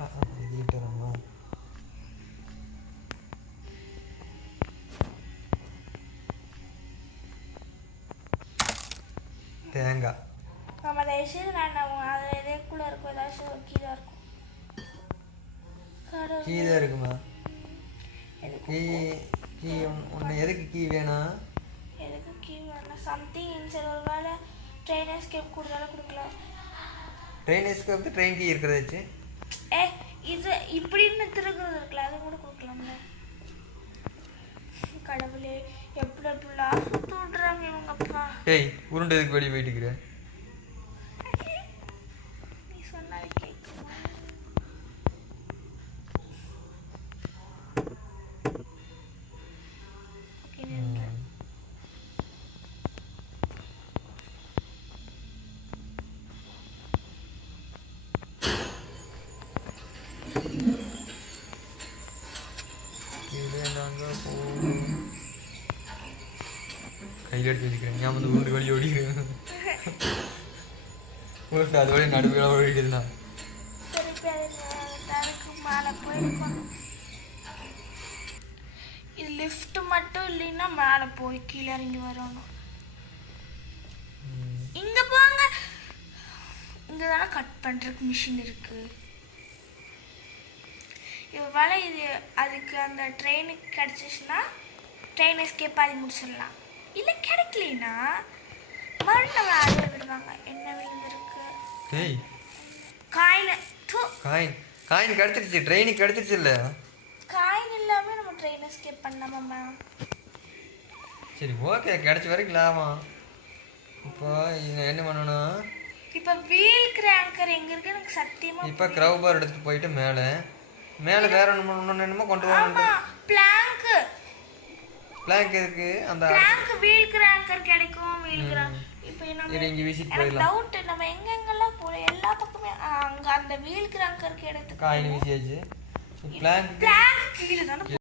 இதுட்டறமா தேங்காய் நம்ம தயவுசெய்து வேண்டாம். அது எதேக்குள்ளே இருக்கும், ஏதாச்சும் கீழே இருக்கும். கீழே இருக்குமா? கீ கீ ஒன்று எதுக்கு கீ வேணாம்? எதுக்கு கீ வேணாம்? Something inside. ஒரு வேளை ட்ரெயின் எஸ்கேப் கொடுத்தாலும் கொடுக்கலாம். ட்ரெயின் எஸ்கேப் ட்ரெயின் கீ இருக்கிறத வச்சு இது இப்படின்னு திருக்குறது இருக்குல்ல, அது கூட கொடுக்கலாம்ல. கடவுளே, எப்படி எப்படிலாம் சுற்று விட்றாங்க இவங்கப்பா. ஏய், உருண்டு எதுக்கு வெளியே போயிட்டு இருக்கிற? நீ சொன்னாலே கேட்கணும். கையில் எடுத்து வச்சுக்கிறேன். நான் வந்து உருண்டு வழி ஓடிக்கிறேன். உருண்டு அது வழி நடுவில் ஓடிக்குதுண்ணா. இது லிஃப்ட் மட்டும் இல்லைன்னா மேலே போய் கீழே இறங்கி வரணும். இங்கே போங்க. இங்கே தானே கட் பண்ணுறதுக்கு மிஷின் இருக்குது. வேலை இது அதுக்கு அந்த ட்ரெயினுக்கு கிடச்சிச்சுன்னா ட்ரெயின் எஸ்கேப் ஆகி முடிச்சிடலாம். இல்லை கிடைக்கலனா மறுநாள் அதே விடுவாங்க. என்ன விழுந்திருக்கு? காயின். காயின் காயின் கிடச்சிருச்சு. ட்ரெயினுக்கு கிடச்சிருச்சு. இல்லை காயின் இல்லாமல் நம்ம ட்ரெயின் எஸ்கேப் பண்ணலாமா? சரி, ஓகே, கிடச்ச வரைக்கும் லாபம். இப்போ என்ன பண்ணணும்? இப்போ வீல் கிராங்கர் எங்கே இருக்கு எனக்கு சத்தியமாக. இப்போ க்ரவ் பார் எடுத்துகிட்டு போயிட்டு மேலே மேலே வேற ஒன்று என்னமோ கொண்டு போகணும். பிளாங்க் எதுக்கு? அந்த பிளாங்க் வீல் கிராங்கர் கிடைக்கும். வீல் கிராங்கர் இப்போ இங்கே விசிட் எனக்கு டவுட். நம்ம எங்கெங்கெல்லாம் போகிறோம் எல்லா பக்கமே அங்கே அந்த வீல் கிராங்கருக்கு எடுத்து காயின் விசியாச்சு. பிளாங்க் கீழே தானே